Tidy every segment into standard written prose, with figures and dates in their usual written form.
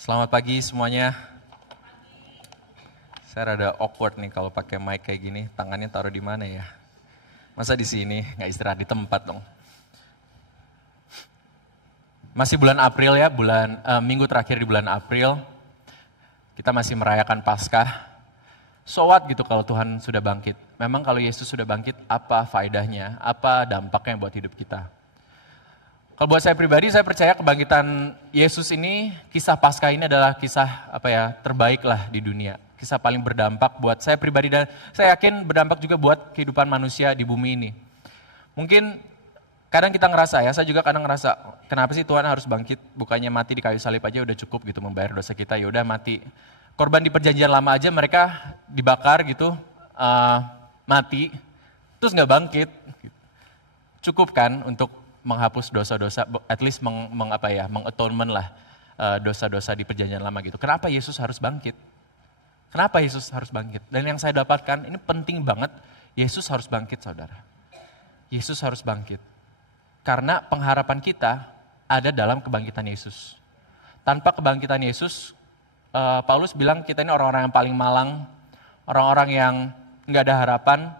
Selamat pagi semuanya. Saya rada awkward nih kalau pakai mic kayak gini. Tangannya taruh di mana ya? Masa di sini, nggak istirahat di tempat dong. Masih bulan April ya, minggu terakhir di bulan April. Kita masih merayakan Paskah. So what gitu kalau Tuhan sudah bangkit? Memang kalau Yesus sudah bangkit, apa faedahnya? Apa dampaknya buat hidup kita? Kalau buat saya pribadi, saya percaya kebangkitan Yesus ini, kisah Paskah ini adalah kisah terbaik lah di dunia. Kisah paling berdampak buat saya pribadi dan saya yakin berdampak juga buat kehidupan manusia di bumi ini. Mungkin kadang kita ngerasa ya, saya juga kadang ngerasa, kenapa sih Tuhan harus bangkit? Bukannya mati di kayu salib aja udah cukup gitu membayar dosa kita, ya udah mati. Korban di perjanjian lama aja mereka dibakar gitu, mati, terus nggak bangkit. Cukup kan untuk menghapus dosa-dosa, at least meng-atonement lah dosa-dosa di perjanjian lama gitu. Kenapa Yesus harus bangkit? Kenapa Yesus harus bangkit? Dan yang saya dapatkan, ini penting banget, Yesus harus bangkit saudara. Yesus harus bangkit. Karena pengharapan kita ada dalam kebangkitan Yesus. Tanpa kebangkitan Yesus, Paulus bilang kita ini orang-orang yang paling malang, orang-orang yang nggak ada harapan,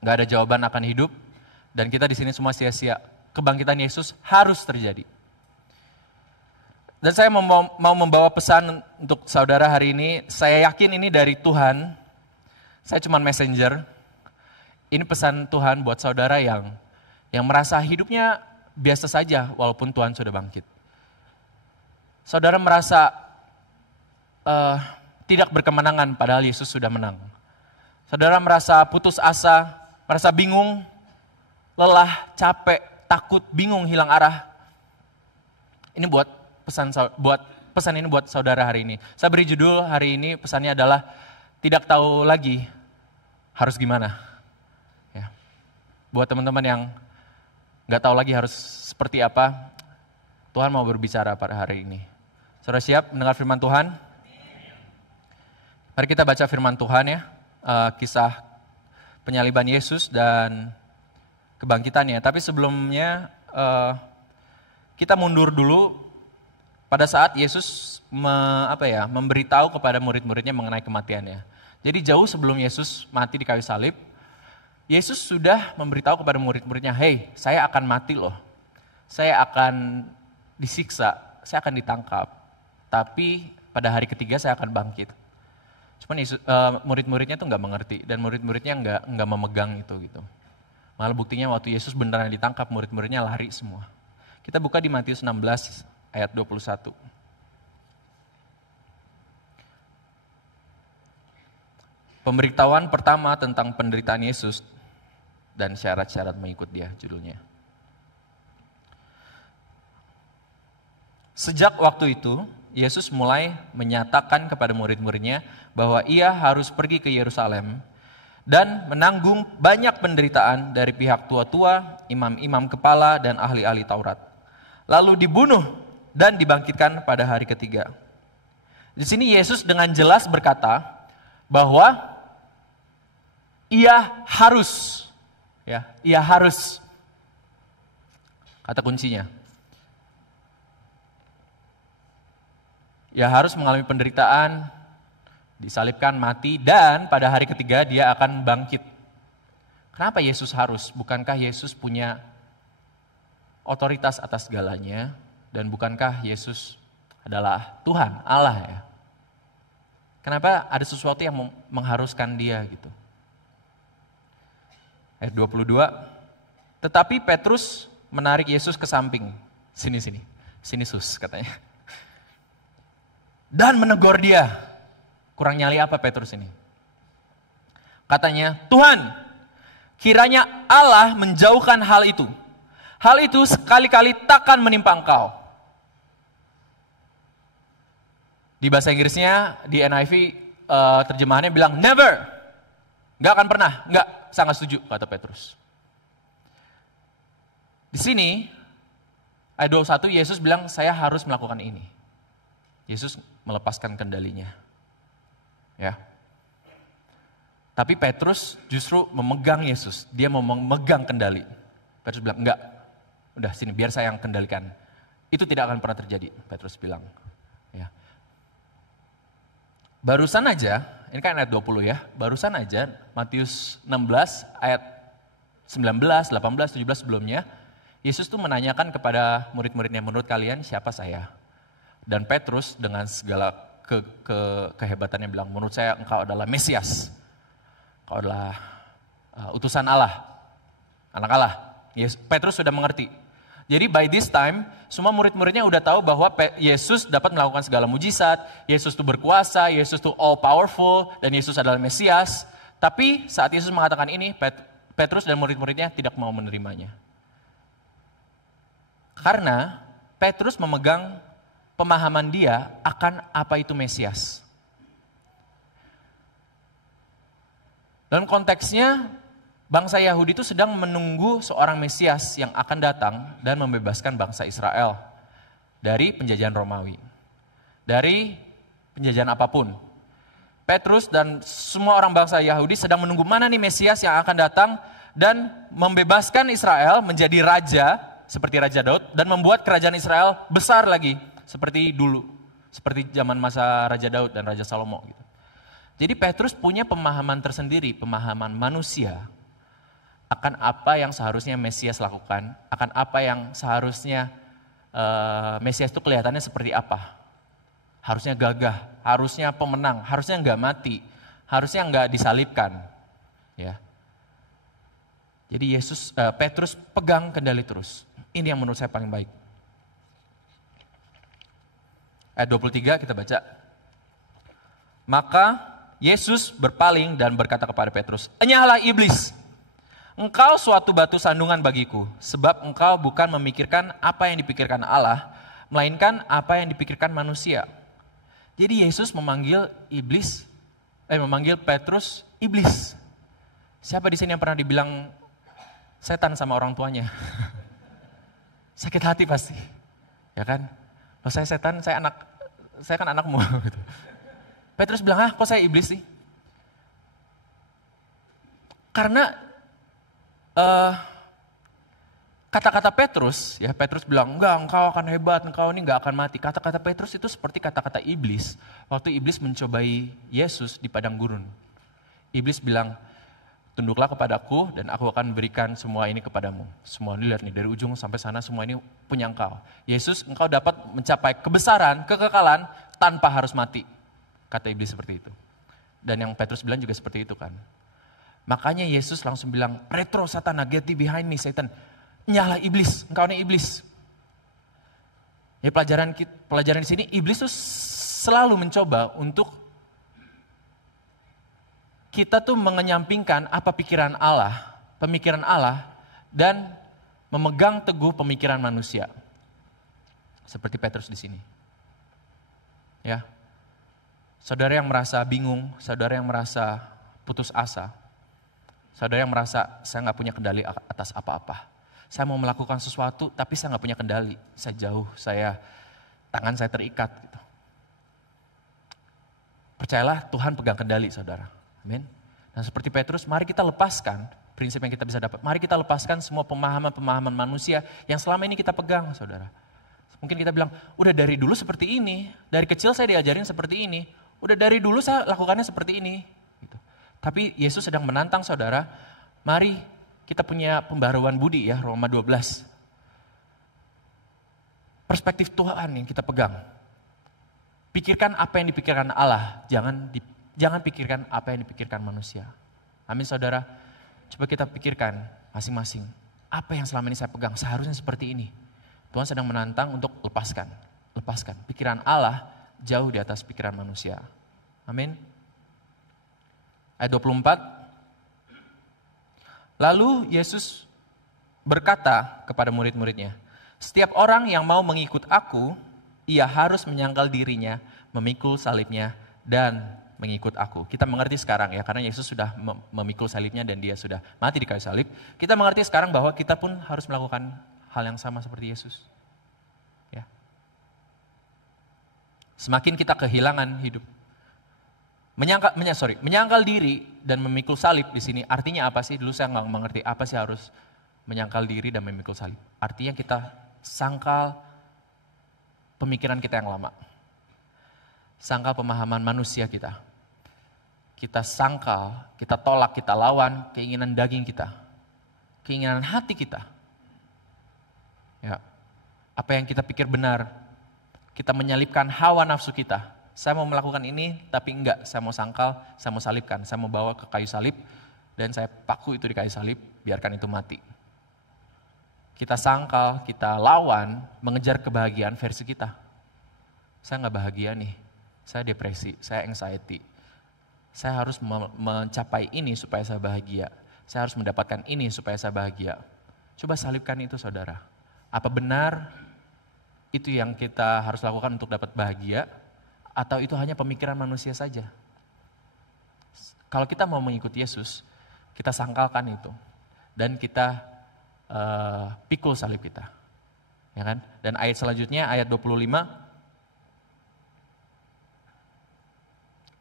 nggak ada jawaban akan hidup, dan kita di sini semua sia-sia. Kebangkitan Yesus harus terjadi. Dan saya mau membawa pesan untuk saudara hari ini. Saya yakin ini dari Tuhan. Saya cuma messenger. Ini pesan Tuhan buat saudara yang merasa hidupnya biasa saja walaupun Tuhan sudah bangkit. Saudara merasa tidak berkemenangan padahal Yesus sudah menang. Saudara merasa putus asa, merasa bingung, lelah, capek, takut, bingung, hilang arah. Ini pesan ini buat saudara hari ini. Saya beri judul hari ini, pesannya adalah tidak tahu lagi harus gimana. Ya. Buat teman-teman yang nggak tahu lagi harus seperti apa, Tuhan mau berbicara pada hari ini. Saudara siap mendengar firman Tuhan? Mari kita baca firman Tuhan ya, kisah penyaliban Yesus dan kebangkitannya. Tapi sebelumnya kita mundur dulu pada saat Yesus memberitahu kepada murid-muridnya mengenai kematiannya. Jadi jauh sebelum Yesus mati di kayu salib, Yesus sudah memberitahu kepada murid-muridnya, hey, saya akan mati loh. Saya akan disiksa, saya akan ditangkap. Tapi pada hari ketiga saya akan bangkit. Cuman murid-muridnya tuh nggak mengerti dan murid-muridnya nggak memegang itu gitu. Malah buktinya waktu Yesus beneran ditangkap, murid-muridnya lari semua. Kita buka di Matius 16 ayat 21. Pemberitahuan pertama tentang penderitaan Yesus dan syarat-syarat mengikut dia, judulnya. Sejak waktu itu, Yesus mulai menyatakan kepada murid-muridnya bahwa ia harus pergi ke Yerusalem dan menanggung banyak penderitaan dari pihak tua-tua, imam-imam kepala, dan ahli-ahli Taurat. Lalu dibunuh dan dibangkitkan pada hari ketiga. Di sini Yesus dengan jelas berkata bahwa ia harus, kata kuncinya. Ia harus mengalami penderitaan, disalibkan, mati, dan pada hari ketiga dia akan bangkit. Kenapa Yesus harus? Bukankah Yesus punya otoritas atas segalanya? Dan bukankah Yesus adalah Tuhan, Allah ya? Kenapa ada sesuatu yang mengharuskan dia gitu? Ayat 22, tetapi Petrus menarik Yesus ke samping. Sini sus katanya. Dan menegur dia. Kurang nyali apa Petrus ini? Katanya, Tuhan, kiranya Allah menjauhkan hal itu. Hal itu sekali-kali takkan menimpa engkau. Di bahasa Inggrisnya, di NIV terjemahannya bilang, never. Gak akan pernah, saya gak setuju, kata Petrus. Di sini, ayat 21, Yesus bilang, saya harus melakukan ini. Yesus melepaskan kendalinya. Ya. Tapi Petrus justru memegang Yesus. Dia mau memegang kendali. Petrus bilang, enggak. Udah sini biar saya yang kendalikan. Itu tidak akan pernah terjadi, Petrus bilang. Ya. Barusan aja, ini kan ayat 20 ya, barusan aja Matius 16 ayat 19, 18, 17 sebelumnya, Yesus tuh menanyakan kepada murid-muridnya, menurut kalian siapa saya? Dan Petrus dengan segala kehebatannya bilang, menurut saya engkau adalah Mesias. Engkau adalah utusan Allah, anak Allah. Petrus sudah mengerti. Jadi by this time, semua murid-muridnya udah tahu bahwa Yesus dapat melakukan segala mujizat, Yesus itu berkuasa, Yesus itu all powerful, dan Yesus adalah Mesias. Tapi saat Yesus mengatakan ini, Petrus dan murid-muridnya tidak mau menerimanya. Karena Petrus memegang pemahaman dia akan apa itu Mesias. Dalam konteksnya, bangsa Yahudi itu sedang menunggu seorang Mesias yang akan datang dan membebaskan bangsa Israel dari penjajahan Romawi. Dari penjajahan apapun. Petrus dan semua orang bangsa Yahudi sedang menunggu mana nih Mesias yang akan datang dan membebaskan Israel menjadi raja seperti Raja Daud dan membuat kerajaan Israel besar lagi seperti dulu. Seperti zaman masa Raja Daud dan Raja Salomo gitu. Jadi Petrus punya pemahaman tersendiri, pemahaman manusia akan apa yang seharusnya Mesias lakukan, akan apa yang seharusnya Mesias itu kelihatannya seperti apa. Harusnya gagah, harusnya pemenang, harusnya nggak mati, harusnya nggak disalibkan. Ya. Jadi Petrus pegang kendali terus. Ini yang menurut saya paling baik. Ayat 23 kita baca. Maka Yesus berpaling dan berkata kepada Petrus, "Enyahlah iblis, engkau suatu batu sandungan bagiku, sebab engkau bukan memikirkan apa yang dipikirkan Allah, melainkan apa yang dipikirkan manusia." Jadi Yesus memanggil Petrus iblis. Siapa di sini yang pernah dibilang setan sama orang tuanya? Sakit hati pasti, ya kan? Loh, saya setan, saya kan anakmu. Gitu. Petrus bilang, kok saya iblis sih? Karena kata-kata Petrus, ya Petrus bilang, enggak, engkau akan hebat, engkau ini enggak akan mati. Kata-kata Petrus itu seperti kata-kata iblis, waktu iblis mencobai Yesus di padang gurun. Iblis bilang, tunduklah kepadaku dan aku akan berikan semua ini kepadamu. Semua ini lihat nih, dari ujung sampai sana semua ini punya engkau. Yesus, engkau dapat mencapai kebesaran, kekekalan tanpa harus mati. Kata iblis seperti itu. Dan yang Petrus bilang juga seperti itu kan. Makanya Yesus langsung bilang, retro Satana, get thee behind me Satan. Nyala iblis, engkau ini iblis. Ya pelajaran di sini, iblis tuh selalu mencoba untuk kita tuh mengenyampingkan apa pikiran Allah, pemikiran Allah, dan memegang teguh pemikiran manusia. Seperti Petrus di sini. Ya. Saudara yang merasa bingung, saudara yang merasa putus asa, saudara yang merasa saya nggak punya kendali atas apa-apa. Saya mau melakukan sesuatu, tapi saya nggak punya kendali. Saya jauh, tangan saya terikat. Gitu. Percayalah Tuhan pegang kendali, saudara. Amin. Dan seperti Petrus, mari kita lepaskan prinsip yang kita bisa dapat. Mari kita lepaskan semua pemahaman-pemahaman manusia yang selama ini kita pegang, saudara. Mungkin kita bilang, udah dari dulu seperti ini, dari kecil saya diajarin seperti ini, udah dari dulu saya lakukannya seperti ini. Gitu. Tapi Yesus sedang menantang saudara, mari kita punya pembaharuan budi ya, Roma 12. Perspektif Tuhan yang kita pegang. Pikirkan apa yang dipikirkan Allah, jangan pikirkan apa yang dipikirkan manusia. Amin saudara, coba kita pikirkan masing-masing. Apa yang selama ini saya pegang, seharusnya seperti ini. Tuhan sedang menantang untuk lepaskan. Pikiran Allah jauh di atas pikiran manusia. Amin. Ayat 24. Lalu Yesus berkata kepada murid-muridnya, setiap orang yang mau mengikut aku, ia harus menyangkal dirinya, memikul salibnya, dan mengikut aku. Kita mengerti sekarang ya, karena Yesus sudah memikul salibnya dan dia sudah mati di kayu salib. Kita mengerti sekarang bahwa kita pun harus melakukan hal yang sama seperti Yesus. Ya. Semakin kita kehilangan hidup. Menyangkal diri dan memikul salib di sini artinya apa sih? Dulu saya nggak mengerti apa sih harus menyangkal diri dan memikul salib. Artinya kita sangkal pemikiran kita yang lama. sangkal pemahaman manusia kita. Kita sangkal, kita tolak, kita lawan keinginan daging kita. Keinginan hati kita. Ya. Apa yang kita pikir benar. Kita menyalipkan hawa nafsu kita. Saya mau melakukan ini, tapi enggak. Saya mau sangkal, saya mau salibkan. Saya mau bawa ke kayu salib, dan saya paku itu di kayu salib, biarkan itu mati. Kita sangkal, kita lawan, mengejar kebahagiaan versi kita. Saya enggak bahagia nih, saya depresi, saya anxiety. Saya harus mencapai ini supaya saya bahagia. Saya harus mendapatkan ini supaya saya bahagia. Coba salibkan itu, saudara. Apa benar itu yang kita harus lakukan untuk dapat bahagia? Atau itu hanya pemikiran manusia saja? Kalau kita mau mengikuti Yesus, kita sangkalkan itu. Dan kita pikul salib kita. Ya kan? Dan ayat selanjutnya, ayat 25.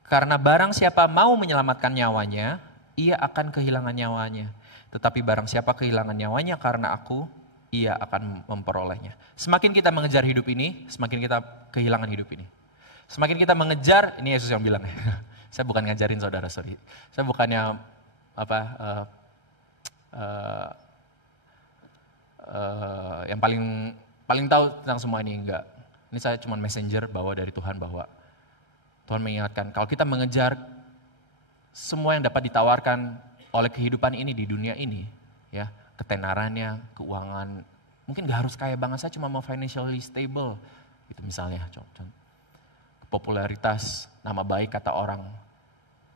Karena barang siapa mau menyelamatkan nyawanya, ia akan kehilangan nyawanya. Tetapi barang siapa kehilangan nyawanya karena aku, ia akan memperolehnya. Semakin kita mengejar hidup ini, semakin kita kehilangan hidup ini. Semakin kita mengejar, ini Yesus yang bilang ya. Saya bukan ngajarin saudara, sorry. Saya bukannya yang paling tahu tentang semua ini, enggak. Ini saya cuma messenger bawa dari Tuhan, bahwa Tuhan mengingatkan kalau kita mengejar semua yang dapat ditawarkan oleh kehidupan ini di dunia ini, ya, ketenarannya, keuangan, mungkin gak harus kaya banget, saya cuma mau financially stable, gitu misalnya, contoh. Popularitas, nama baik kata orang.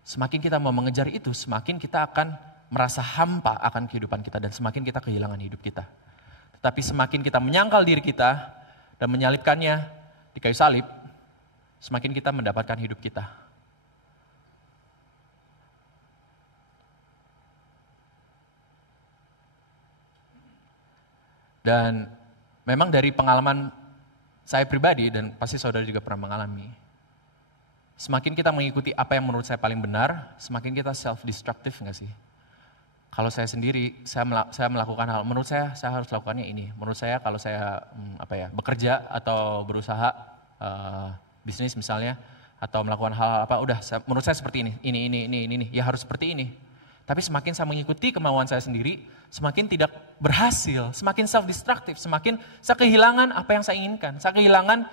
Semakin kita mau mengejar itu, semakin kita akan merasa hampa akan kehidupan kita dan semakin kita kehilangan hidup kita. Tetapi semakin kita menyangkal diri kita dan menyalibkannya di kayu salib, semakin kita mendapatkan hidup kita. Dan memang dari pengalaman saya pribadi, dan pasti saudara juga pernah mengalami, semakin kita mengikuti apa yang menurut saya paling benar, semakin kita self-destructive nggak sih? Kalau saya sendiri, saya melakukan hal, menurut saya harus lakukannya ini. Menurut saya kalau saya bekerja atau berusaha, bisnis misalnya, atau melakukan hal apa, menurut saya seperti ini, ya harus seperti ini. Tapi semakin saya mengikuti kemauan saya sendiri, semakin tidak berhasil, semakin self-destructive, semakin saya kehilangan apa yang saya inginkan, saya kehilangan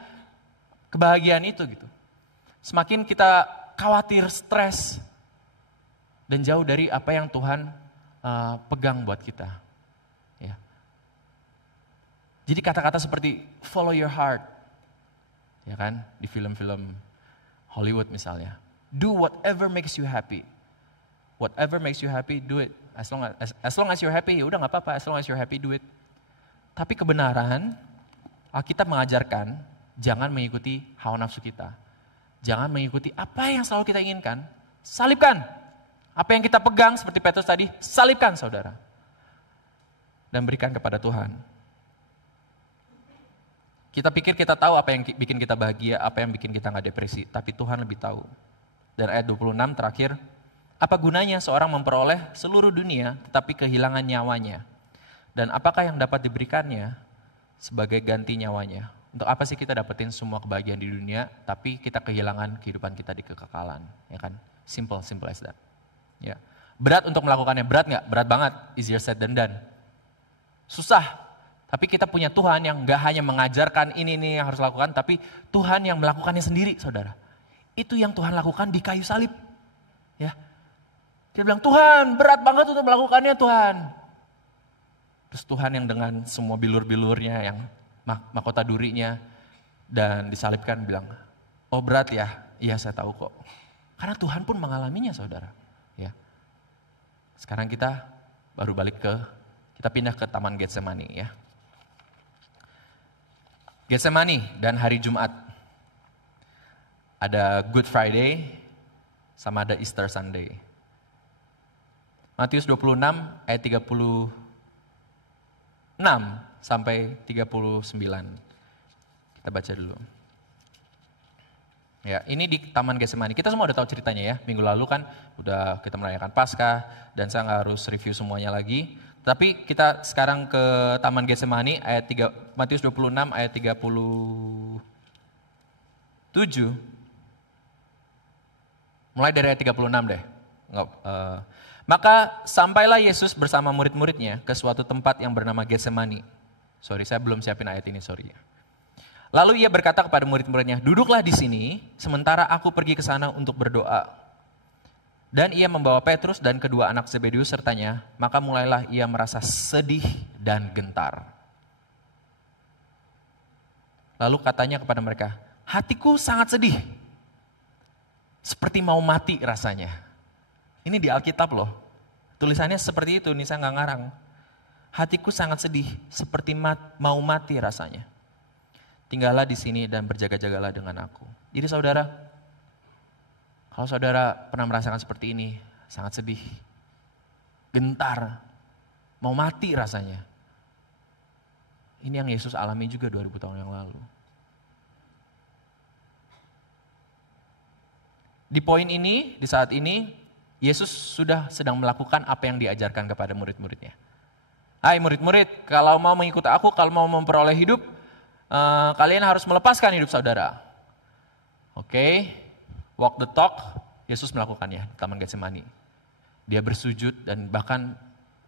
kebahagiaan itu gitu. Semakin kita khawatir, stres, dan jauh dari apa yang Tuhan pegang buat kita. Ya. Jadi kata-kata seperti follow your heart, ya kan, di film-film Hollywood misalnya. Do whatever makes you happy. Whatever makes you happy, do it. As long as you're happy, udah nggak apa-apa. As long as you're happy, do it. Tapi kebenaran, Alkitab mengajarkan jangan mengikuti hawa nafsu kita. Jangan mengikuti apa yang selalu kita inginkan. Salibkan. Apa yang kita pegang seperti Petrus tadi, salibkan saudara. Dan berikan kepada Tuhan. Kita pikir kita tahu apa yang bikin kita bahagia, apa yang bikin kita gak depresi. Tapi Tuhan lebih tahu. Dan ayat 26 terakhir, apa gunanya seorang memperoleh seluruh dunia tetapi kehilangan nyawanya? Dan apakah yang dapat diberikannya sebagai ganti nyawanya? Untuk apa sih kita dapetin semua kebahagiaan di dunia, tapi kita kehilangan kehidupan kita di kekekalan, ya kan? Simple as that. Ya. Berat untuk melakukannya, berat nggak? Berat banget, easier said than done. Susah, tapi kita punya Tuhan yang nggak hanya mengajarkan ini yang harus lakukan, tapi Tuhan yang melakukannya sendiri, saudara. Itu yang Tuhan lakukan di kayu salib. Ya. Dia bilang, Tuhan berat banget untuk melakukannya Tuhan. Terus Tuhan yang dengan semua bilur-bilurnya, yang mahkota durinya, dan disalibkan bilang, oh berat ya? Iya saya tahu kok. Karena Tuhan pun mengalaminya saudara. Ya. Sekarang kita baru kita pindah ke Taman Getsemani ya. Getsemani dan hari Jumat. Ada Good Friday sama ada Easter Sunday. Matius 26 ayat 36 sampai 39. Kita baca dulu. Ya, ini di Taman Getsemani. Kita semua udah tahu ceritanya ya. Minggu lalu kan udah kita merayakan Paskah dan saya nggak harus review semuanya lagi. Tapi kita sekarang ke Taman Getsemani ayat 3, Matius 26 ayat 37. Mulai dari ayat 36 deh. Maka sampailah Yesus bersama murid-muridnya ke suatu tempat yang bernama Getsemani. Sorry, saya belum siapin ayat ini, sorry. Lalu ia berkata kepada murid-muridnya, duduklah di sini, sementara aku pergi ke sana untuk berdoa. Dan ia membawa Petrus dan kedua anak Zebedeus sertanya, maka mulailah ia merasa sedih dan gentar. Lalu katanya kepada mereka, hatiku sangat sedih, seperti mau mati rasanya. Ini di Alkitab loh. Tulisannya seperti itu, ini saya nggak ngarang. Hatiku sangat sedih, seperti mau mati rasanya. Tinggallah di sini dan berjaga-jagalah dengan aku. Jadi saudara, kalau saudara pernah merasakan seperti ini, sangat sedih, gentar, mau mati rasanya. Ini yang Yesus alami juga 2000 tahun yang lalu. Di poin ini, di saat ini, Yesus sudah sedang melakukan apa yang diajarkan kepada murid-muridnya. Hai murid-murid, kalau mau mengikut aku, kalau mau memperoleh hidup, kalian harus melepaskan hidup saudara. Oke, walk the talk, Yesus melakukannya di Taman Getsemani. Dia bersujud dan bahkan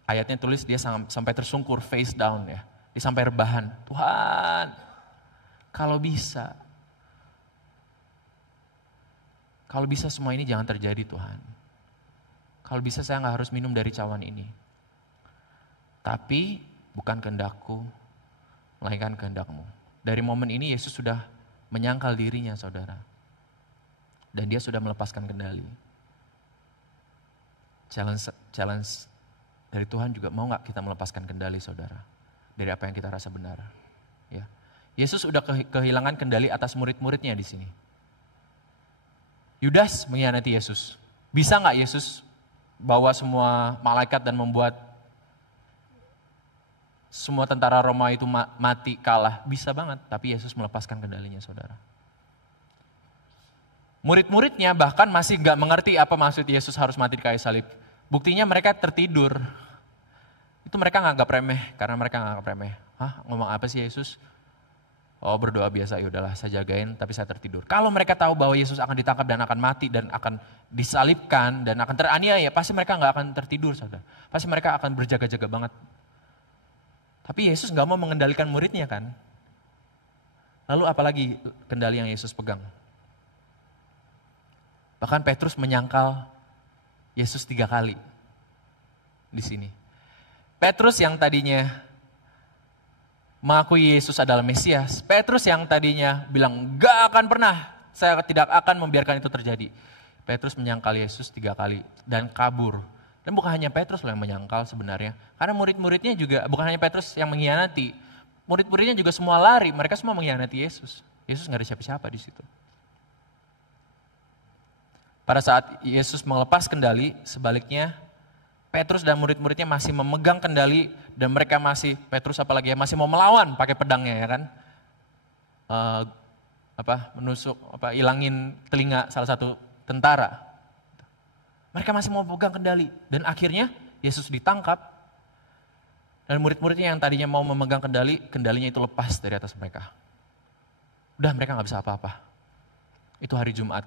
ayatnya tulis dia sampai tersungkur, face down ya. Dia sampai rebahan, Tuhan, kalau bisa semua ini jangan terjadi Tuhan. Kalau bisa saya nggak harus minum dari cawan ini. Tapi bukan kehendakku, melainkan kehendak-Mu. Dari momen ini Yesus sudah menyangkal dirinya saudara. Dan dia sudah melepaskan kendali. Challenge dari Tuhan juga, mau nggak kita melepaskan kendali saudara. Dari apa yang kita rasa benar. Ya. Yesus sudah kehilangan kendali atas murid-muridnya di sini. Yudas mengkhianati Yesus. Bisa nggak Yesus bawa semua malaikat dan membuat semua tentara Roma itu mati, kalah? Bisa banget, tapi Yesus melepaskan kendalinya saudara. Murid-muridnya bahkan masih nggak mengerti apa maksud Yesus harus mati di kayu salib. Buktinya mereka tertidur. Itu mereka nganggap remeh, karena mereka nganggap remeh. Hah, ngomong apa sih Yesus? Oh, berdoa biasa, yaudahlah saya jagain tapi saya tertidur. Kalau mereka tahu bahwa Yesus akan ditangkap dan akan mati dan akan disalibkan dan akan teraniaya, pasti mereka nggak akan tertidur saudara. Pasti mereka akan berjaga-jaga banget. Tapi Yesus nggak mau mengendalikan muridnya kan. Lalu apalagi kendali yang Yesus pegang? Bahkan Petrus menyangkal Yesus 3 kali di sini. Petrus yang tadinya mengakui Yesus adalah Mesias. Petrus yang tadinya bilang, gak akan pernah, saya tidak akan membiarkan itu terjadi. Petrus menyangkal Yesus 3 kali dan kabur. Dan bukan hanya Petrus yang menyangkal sebenarnya. Karena murid-muridnya juga, bukan hanya Petrus yang mengkhianati. Murid-muridnya juga semua lari, mereka semua mengkhianati Yesus. Yesus gak ada siapa-siapa di situ. Pada saat Yesus melepas kendali, sebaliknya Petrus dan murid-muridnya masih memegang kendali dan mereka Petrus apalagi ya, masih mau melawan pakai pedangnya ya kan. Ilangin telinga salah satu tentara. Mereka masih mau pegang kendali dan akhirnya Yesus ditangkap dan murid-muridnya yang tadinya mau memegang kendali, kendalinya itu lepas dari atas mereka. Udah mereka gak bisa apa-apa. Itu hari Jumat.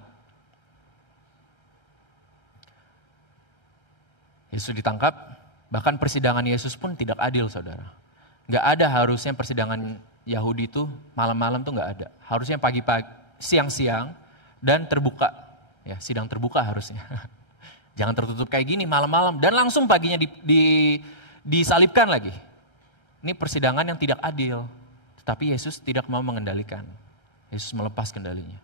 Yesus ditangkap, bahkan persidangan Yesus pun tidak adil saudara. Gak ada harusnya persidangan Yahudi itu malam-malam tuh gak ada. Harusnya pagi-pagi, siang-siang dan terbuka. Ya, sidang terbuka harusnya. Jangan tertutup kayak gini malam-malam dan langsung paginya disalibkan lagi. Ini persidangan yang tidak adil. Tetapi Yesus tidak mau mengendalikan. Yesus melepas kendalinya.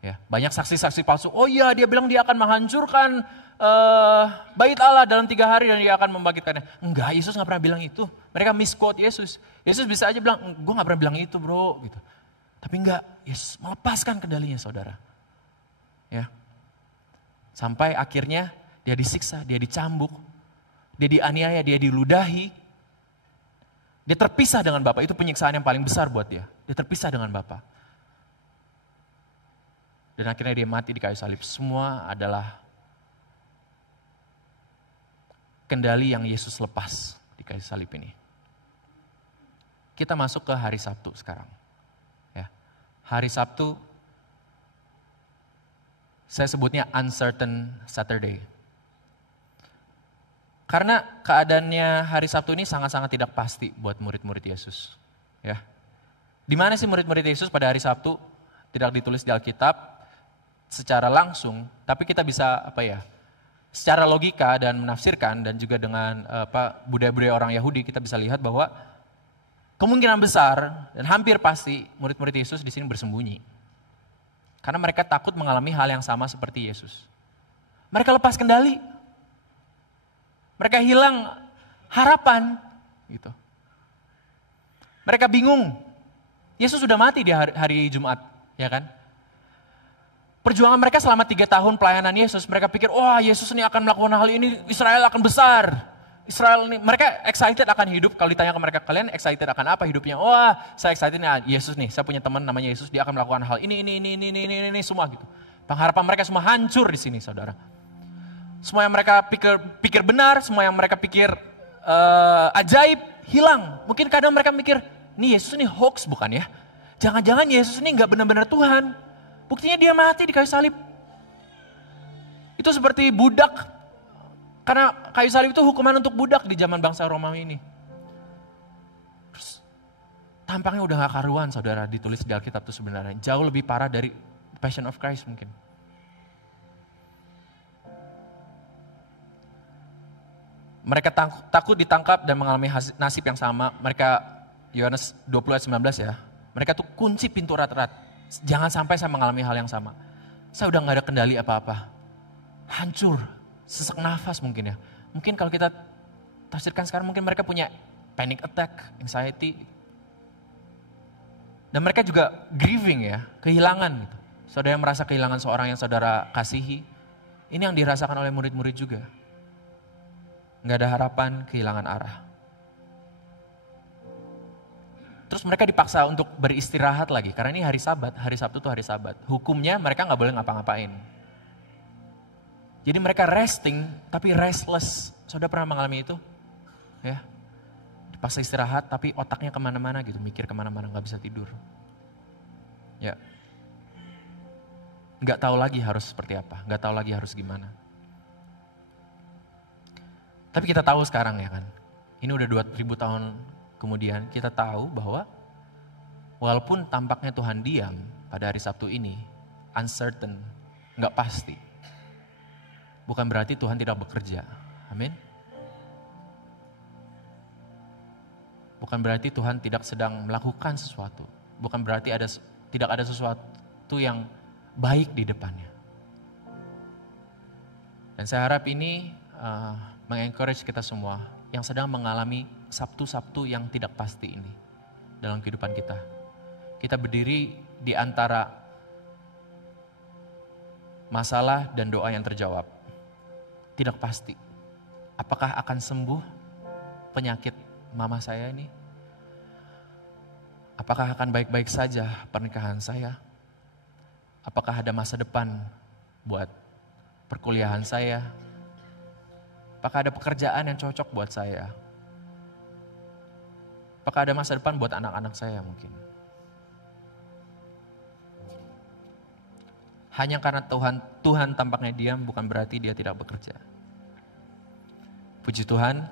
Ya, banyak saksi-saksi palsu. Oh iya, dia bilang dia akan menghancurkan bait Allah dalam 3 hari dan dia akan membangkitkannya. Enggak, Yesus gak pernah bilang itu. Mereka misquote Yesus. Yesus bisa aja bilang, gue gak pernah bilang itu bro. Gitu. Tapi enggak, Yesus melepaskan kendalinya saudara. Ya. Sampai akhirnya dia disiksa, dia dicambuk, dia dianiaya, dia diludahi. Dia terpisah dengan Bapa. Itu penyiksaan yang paling besar buat dia. Dia terpisah dengan Bapa. Dan akhirnya dia mati di kayu salib. Semua adalah kendali yang Yesus lepas di kayu salib ini. Kita masuk ke hari Sabtu sekarang. Ya. Hari Sabtu, Saya sebutnya uncertain Saturday. Karena keadaannya hari Sabtu ini sangat-sangat tidak pasti buat murid-murid Yesus. Ya. Di mana sih murid-murid Yesus pada hari Sabtu? Tidak ditulis di Alkitab secara langsung, tapi kita bisa secara logika dan menafsirkan dan juga dengan budaya-budaya orang Yahudi kita bisa lihat bahwa kemungkinan besar dan hampir pasti murid-murid Yesus di sini bersembunyi. Karena mereka takut mengalami hal yang sama seperti Yesus. Mereka lepas kendali. Mereka hilang harapan. Gitu. Mereka bingung. Yesus sudah mati di hari Jumat. Ya kan? Perjuangan mereka selama 3 tahun pelayanan Yesus. Mereka pikir, wah Yesus ini akan melakukan hal ini. Israel akan besar. Israel ini, mereka excited akan hidup. Kalau ditanya ke mereka, kalian excited akan apa hidupnya? Wah, saya excited Yesus nih. Saya punya teman namanya Yesus, dia akan melakukan hal ini semua gitu. Pengharapan mereka semua hancur di sini, saudara. Semua yang mereka pikir benar, semua yang mereka pikir ajaib, hilang. Mungkin kadang mereka mikir, nih Yesus ini hoax bukan ya? Jangan-jangan Yesus ini nggak benar-benar Tuhan. Buktinya dia mati di kayu salib. Itu seperti budak. Karena kayu salib itu hukuman untuk budak di zaman bangsa Romawi ini. Terus, tampaknya udah gak karuan saudara ditulis di Alkitab itu sebenarnya. Jauh lebih parah dari Passion of Christ mungkin. Mereka takut ditangkap dan mengalami nasib yang sama. Mereka, Yohanes 20 ayat 19 ya. Mereka tuh kunci pintu erat-erat. Jangan sampai saya mengalami hal yang sama. Saya udah gak ada kendali apa-apa. Hancur. Sesak nafas mungkin ya. Mungkin kalau kita tafsirkan sekarang mungkin mereka punya panic attack, anxiety. Dan mereka juga grieving ya, kehilangan. Gitu. Saudara yang merasa kehilangan seorang yang saudara kasihi. Ini yang dirasakan oleh murid-murid juga. Gak ada harapan, kehilangan arah. Terus mereka dipaksa untuk beristirahat lagi. Karena ini hari Sabat, hari Sabtu itu hari Sabat. Hukumnya mereka gak boleh ngapa-ngapain. Jadi mereka resting, tapi restless. Saudara pernah mengalami itu? Ya, dipaksa istirahat, tapi otaknya kemana-mana gitu, mikir kemana-mana, nggak bisa tidur. Ya, nggak tahu lagi harus seperti apa, nggak tahu lagi harus gimana. Tapi kita tahu sekarang ya kan, ini udah 2000 tahun kemudian, kita tahu bahwa walaupun tampaknya Tuhan diam pada hari Sabtu ini, uncertain, nggak pasti. Bukan berarti Tuhan tidak bekerja. Amin. Bukan berarti Tuhan tidak sedang melakukan sesuatu. Bukan berarti tidak ada sesuatu yang baik di depannya. Dan saya harap ini mengencourage kita semua yang sedang mengalami Sabtu-Sabtu yang tidak pasti ini dalam kehidupan kita. Kita berdiri di antara masalah dan doa yang terjawab. Tidak pasti. Apakah akan sembuh penyakit mama saya ini? Apakah akan baik-baik saja pernikahan saya? Apakah ada masa depan buat perkuliahan saya? Apakah ada pekerjaan yang cocok buat saya? Apakah ada masa depan buat anak-anak saya mungkin? Hanya karena Tuhan tampaknya diam bukan berarti dia tidak bekerja. Puji Tuhan,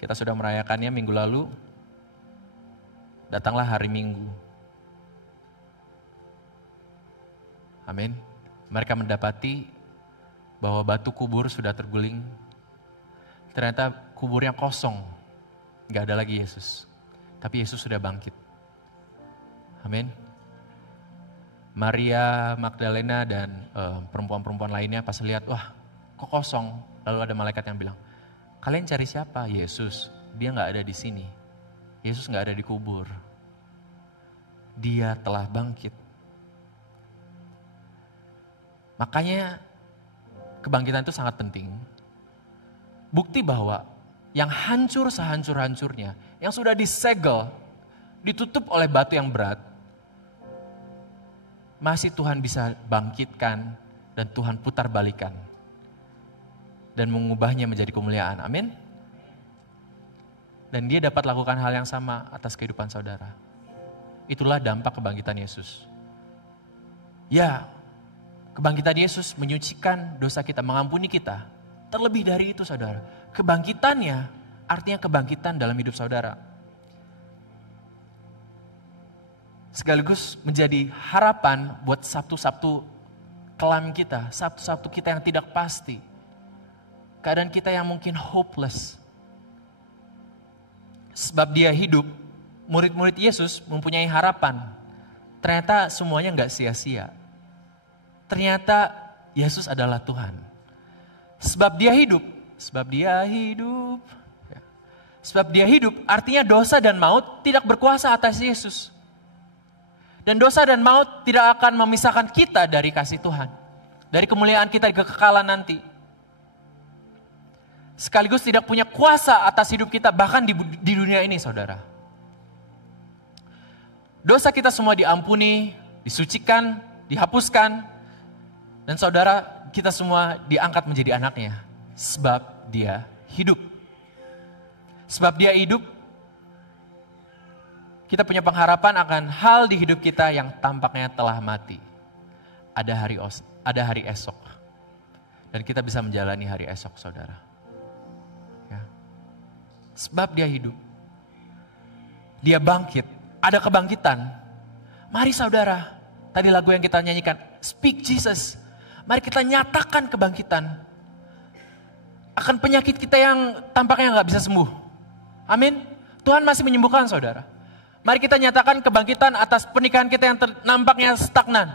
kita sudah merayakannya minggu lalu. Datanglah hari Minggu. Amin. Mereka mendapati bahwa batu kubur sudah terguling. Ternyata kuburnya kosong. Gak ada lagi Yesus. Tapi Yesus sudah bangkit. Amin. Maria Magdalena dan perempuan-perempuan lainnya pas lihat, wah kok kosong. Lalu ada malaikat yang bilang, kalian cari siapa? Yesus. Dia gak ada di sini. Yesus gak ada di kubur. Dia telah bangkit. Makanya kebangkitan itu sangat penting. Bukti bahwa yang hancur sehancur-hancurnya, yang sudah disegel, ditutup oleh batu yang berat, masih Tuhan bisa bangkitkan dan Tuhan putar balikan. Dan mengubahnya menjadi kemuliaan. Amin. Dan dia dapat lakukan hal yang sama atas kehidupan saudara. Itulah dampak kebangkitan Yesus. Ya, Kebangkitan Yesus menyucikan dosa kita, mengampuni kita. Terlebih dari itu saudara, kebangkitannya artinya kebangkitan dalam hidup saudara. Sekaligus menjadi harapan buat Sabtu-Sabtu kelam kita, Sabtu-Sabtu kita yang tidak pasti. Keadaan kita yang mungkin hopeless. Sebab dia hidup, murid-murid Yesus mempunyai harapan. Ternyata semuanya gak sia-sia. Ternyata Yesus adalah Tuhan. Sebab dia hidup, sebab dia hidup artinya dosa dan maut tidak berkuasa atas Yesus. Dan dosa dan maut tidak akan memisahkan kita dari kasih Tuhan. Dari kemuliaan kita di kekekalan nanti. Sekaligus tidak punya kuasa atas hidup kita bahkan di dunia ini saudara. Dosa kita semua diampuni, disucikan, dihapuskan. Dan saudara, kita semua diangkat menjadi anaknya. Sebab dia hidup. Sebab dia hidup, kita punya pengharapan akan hal di hidup kita yang tampaknya telah mati. Ada hari esok. Dan kita bisa menjalani hari esok saudara. Ya. Sebab dia hidup. Dia bangkit. Ada kebangkitan. Mari saudara, tadi lagu yang kita nyanyikan, Speak Jesus. Mari kita nyatakan kebangkitan. Akan penyakit kita yang tampaknya gak bisa sembuh. Amin. Tuhan masih menyembuhkan saudara. Mari kita nyatakan kebangkitan atas pernikahan kita yang nampaknya stagnan.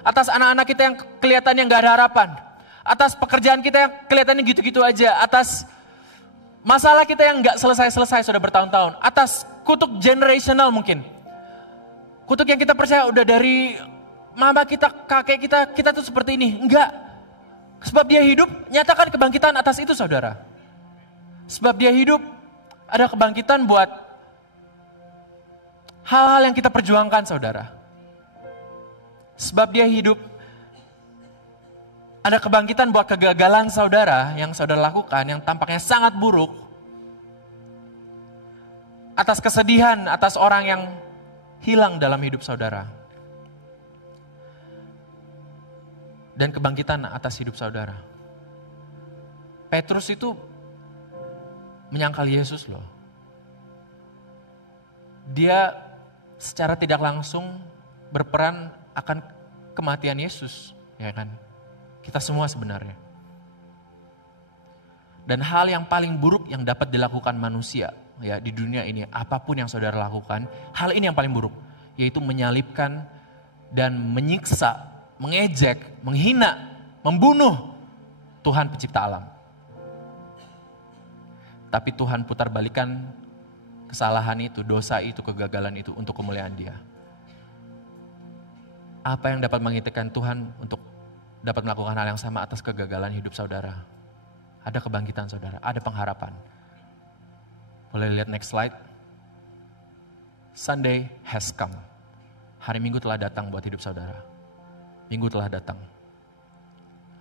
Atas anak-anak kita yang kelihatannya gak ada harapan. Atas pekerjaan kita yang kelihatannya gitu-gitu aja. Atas masalah kita yang gak selesai-selesai sudah bertahun-tahun. Atas kutuk generational mungkin. Kutuk yang kita percaya udah dari mama kita, kakek kita tuh seperti ini. Enggak. Sebab dia hidup, nyatakan kebangkitan atas itu saudara. Sebab dia hidup, ada kebangkitan buat hal-hal yang kita perjuangkan saudara. Sebab dia hidup, ada kebangkitan buat kegagalan saudara yang saudara lakukan yang tampaknya sangat buruk. Atas kesedihan, atas orang yang hilang dalam hidup saudara. Dan kebangkitan atas hidup saudara. Petrus itu menyangkal Yesus loh. Dia secara tidak langsung berperan akan kematian Yesus, ya kan? Kita semua sebenarnya. Dan hal yang paling buruk yang dapat dilakukan manusia ya di dunia ini, apapun yang saudara lakukan, hal ini yang paling buruk, yaitu menyalibkan dan menyiksa, mengejek, menghina, membunuh Tuhan pencipta alam. Tapi Tuhan putar balikan kesalahan itu, dosa itu, kegagalan itu untuk kemuliaan Dia. Apa yang dapat mengingatkan Tuhan untuk dapat melakukan hal yang sama atas kegagalan hidup saudara? Ada kebangkitan saudara, ada pengharapan. Boleh lihat next slide. Sunday has come. Hari Minggu telah datang buat hidup saudara. Minggu telah datang.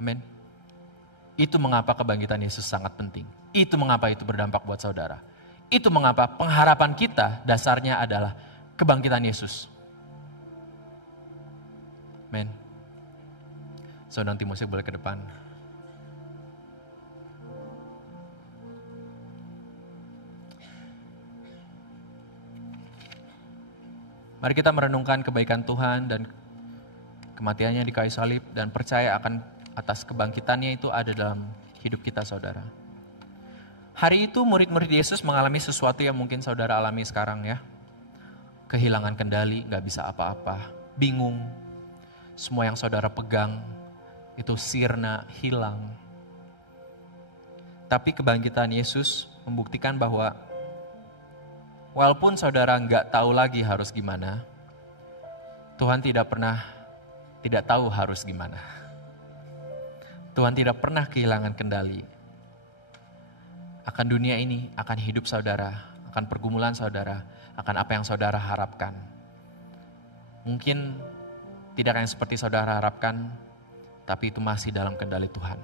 Amin. Itu mengapa kebangkitan Yesus sangat penting. Itu mengapa itu berdampak buat saudara. Itu mengapa pengharapan kita dasarnya adalah kebangkitan Yesus. Amin. So nanti musik boleh ke depan. Mari kita merenungkan kebaikan Tuhan dan kematiannya di kayu salib dan percaya akan atas kebangkitannya itu ada dalam hidup kita saudara. Hari itu murid-murid Yesus mengalami sesuatu yang mungkin saudara alami sekarang ya. Kehilangan kendali, gak bisa apa-apa, bingung. Semua yang saudara pegang itu sirna, hilang. Tapi kebangkitan Yesus membuktikan bahwa walaupun saudara gak tahu lagi harus gimana, Tuhan tidak tahu harus gimana. Tuhan tidak pernah kehilangan kendali akan dunia ini, akan hidup saudara, akan pergumulan saudara, akan apa yang saudara harapkan. Mungkin tidak yang seperti saudara harapkan, tapi itu masih dalam kendali Tuhan.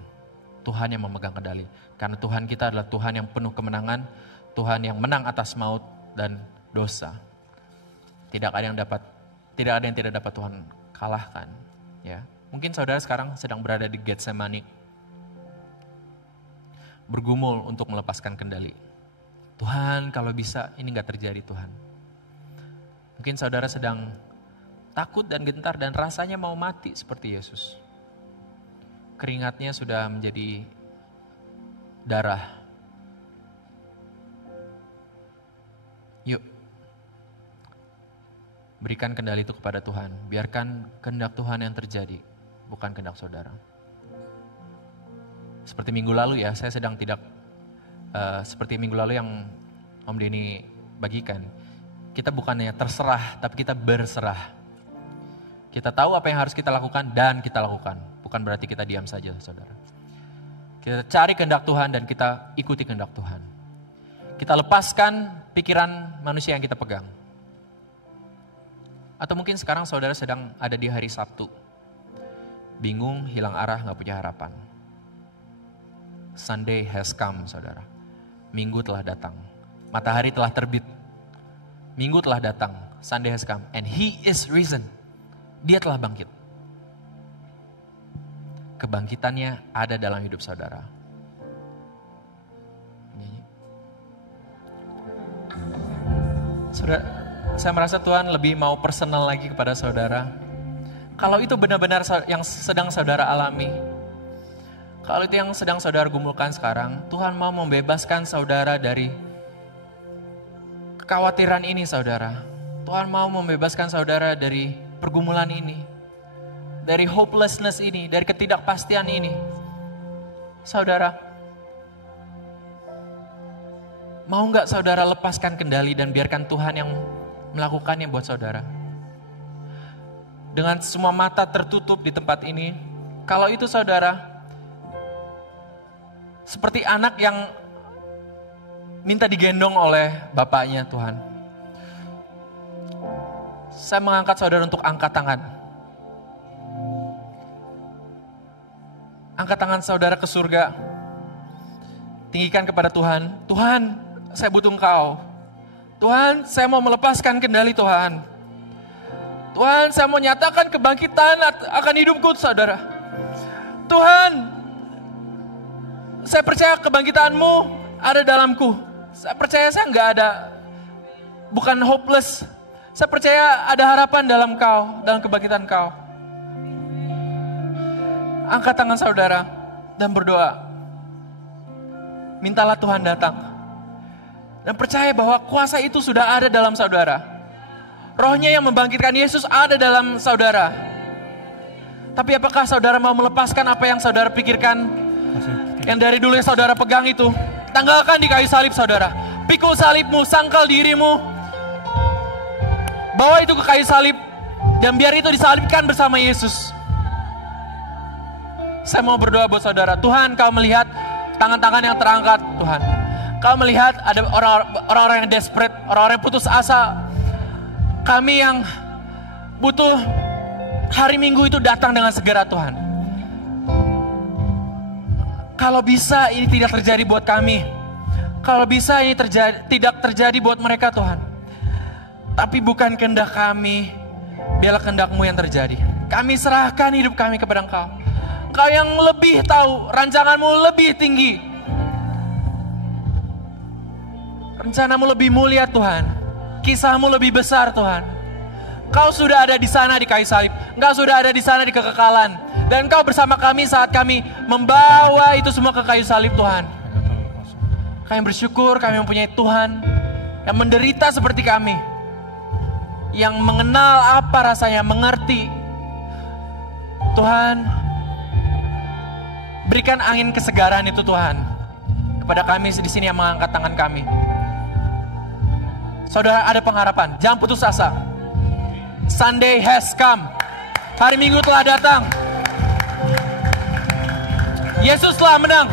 Tuhan yang memegang kendali. Karena Tuhan kita adalah Tuhan yang penuh kemenangan, Tuhan yang menang atas maut dan dosa. Tidak ada yang tidak dapat Tuhan kalahkan. Ya, mungkin Mungkin saudara sekarang sedang berada di Getsemani, bergumul untuk melepaskan kendali. Tuhan, kalau bisa ini gak terjadi Tuhan. Mungkin saudara sedang takut dan gentar dan rasanya mau mati seperti Yesus. Keringatnya sudah menjadi darah. Yuk, berikan kendali itu kepada Tuhan. Biarkan kehendak Tuhan yang terjadi, bukan kehendak saudara. Seperti minggu lalu ya, saya sedang tidak seperti minggu lalu yang Om Denny bagikan. Kita bukannya terserah, tapi kita berserah. Kita tahu apa yang harus kita lakukan dan kita lakukan. Bukan berarti kita diam saja, saudara. Kita cari kehendak Tuhan dan kita ikuti kehendak Tuhan. Kita lepaskan pikiran manusia yang kita pegang. Atau mungkin sekarang saudara sedang ada di hari Sabtu. Bingung, hilang arah, gak punya harapan. Sunday has come, saudara. Minggu telah datang. Matahari telah terbit. Minggu telah datang. Sunday has come. And he is risen. Dia telah bangkit. Kebangkitannya ada dalam hidup saudara. Saudara, saya merasa Tuhan lebih mau personal lagi kepada saudara. Kalau itu benar-benar yang sedang saudara alami, kalau itu yang sedang saudara gumulkan sekarang, Tuhan mau membebaskan saudara dari kekhawatiran ini, saudara. Tuhan mau membebaskan saudara dari pergumulan ini, dari hopelessness ini, dari ketidakpastian ini. Saudara, mau gak saudara lepaskan kendali dan biarkan Tuhan yang melakukannya buat saudara? Dengan semua mata tertutup di tempat ini, kalau itu saudara, seperti anak yang minta digendong oleh bapaknya Tuhan. Saya mengangkat saudara untuk angkat tangan. Angkat tangan saudara ke surga. Tinggikan kepada Tuhan. Tuhan, saya butuh Engkau. Tuhan, saya mau melepaskan kendali Tuhan. Tuhan, saya mau nyatakan kebangkitan akan hidupku, saudara. Tuhan, saya percaya kebangkitan-Mu ada dalamku. Saya percaya saya nggak ada, bukan hopeless. Saya percaya ada harapan dalam Kau, dalam kebangkitan Kau. Angkat tangan saudara dan berdoa. Mintalah Tuhan datang. Dan percaya bahwa kuasa itu sudah ada dalam saudara. Rohnya yang membangkitkan Yesus ada dalam saudara. Tapi apakah saudara mau melepaskan apa yang saudara pikirkan? Yang dari dulu yang saudara pegang itu. Tanggalkan di kayu salib saudara. Pikul salibmu, sangkal dirimu. Bawa itu ke kayu salib. Dan biar itu disalibkan bersama Yesus. Saya mau berdoa buat saudara. Tuhan, Kau melihat tangan-tangan yang terangkat, Tuhan. Kau melihat ada orang-orang yang desperate, orang-orang yang putus asa. Kami yang butuh hari Minggu itu datang dengan segera, Tuhan. Kalau bisa ini tidak terjadi buat kami. Kalau bisa ini tidak terjadi buat mereka, Tuhan. Tapi bukan kehendak kami, biarlah kehendak-Mu yang terjadi. Kami serahkan hidup kami kepada Engkau. Engkau yang lebih tahu, rancangan-Mu lebih tinggi. Rencana-Mu lebih mulia, Tuhan. Kisah-Mu lebih besar, Tuhan. Kau sudah ada di sana di kayu salib. Engkau sudah ada di sana di kekekalan. Dan Engkau bersama kami saat kami membawa itu semua ke kayu salib, Tuhan. Kami bersyukur kami mempunyai Tuhan yang menderita seperti kami. Yang mengenal apa rasanya mengerti. Tuhan, berikan angin kesegaran itu, Tuhan, kepada kami di sini yang mengangkat tangan kami. Saudara, ada pengharapan. Jangan putus asa. Sunday has come. Hari Minggu telah datang. Yesus telah menang.